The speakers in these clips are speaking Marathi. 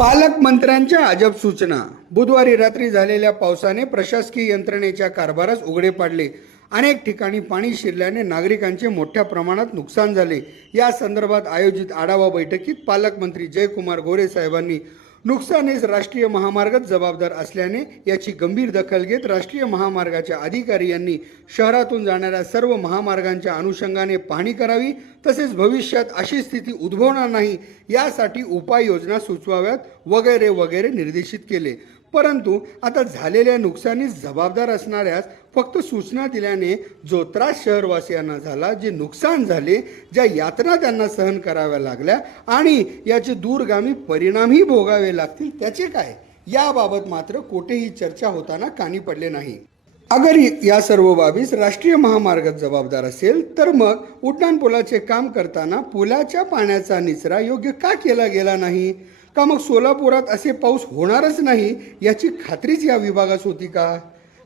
पालकमंत्र्यांच्या अजब सूचना। बुधवारी रात्री झालेल्या पावसाने प्रशासकीय यंत्रणेच्या कारभारास उघडे पाडले। अनेक ठिकाणी पाणी शिरल्याने नागरिकांचे मोठ्या प्रमाणात नुकसान झाले। या संदर्भात आयोजित आढावा बैठकीत पालकमंत्री जयकुमार गोरे साहेबांनी नुकसानीस राष्ट्रीय महामार्गच जबाबदार असल्याने याची गंभीर दखल घेत राष्ट्रीय महामार्गाच्या अधिकारी यांनी शहरातून जाणाऱ्या सर्व महामार्गांच्या अनुषंगाने पाहणी करावी, तसेच भविष्यात अशी स्थिती उद्भवणार नाही यासाठी उपाययोजना सुचवाव्यात वगैरे वगैरे निर्देशित केले। परंतु आता झालेल्या नुकसानीस जबाबदार असणाऱ्यास फक्त सूचना दिल्याने जो त्रास शहरवासियांना झाला, जे नुकसान झाले, ज्या यातना त्यांना सहन कराव्या लागल्या आणि याचे दूरगामी परिणामही भोगावे लागतील, त्याचे काय याबाबत मात्र कोठेही चर्चा होताना कानी पडले नाही। अगर या सर्व बाबीस राष्ट्रीय महामार्ग जबाबदार असेल तर मग उड्डाणपुलाचे काम करताना पुलाच्या पाण्याचा निचरा योग्य का केला गेला नाही? का मग सोलापुरात असे पाऊस होणारच नाही याची खात्रीच या विभागास होती का?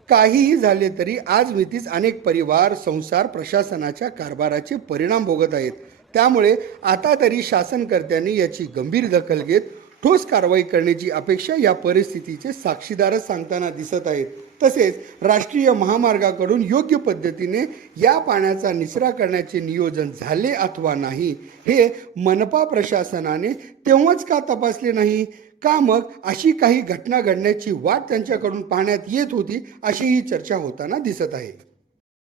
काहीही झाले तरी आज मितीच अनेक परिवार, संसार प्रशासनाच्या कारभाराचे परिणाम भोगत आहेत। त्यामुळे आता तरी शासनकर्त्यांनी याची गंभीर दखल घेत ठोस कारवाई करण्याची अपेक्षा या परिस्थितीचे साक्षीदारच सांगताना दिसत आहेत। तसेच राष्ट्रीय महामार्गाकडून योग्य पद्धतीने या पाण्याचा निचरा करण्याचे नियोजन झाले अथवा नाही हे मनपा प्रशासनाने तेव्हाच का तपासले नाही? का मग अशी काही घटना घडण्याची वाट त्यांच्याकडून पाहण्यात येत होती, अशीही चर्चा होताना दिसत आहे।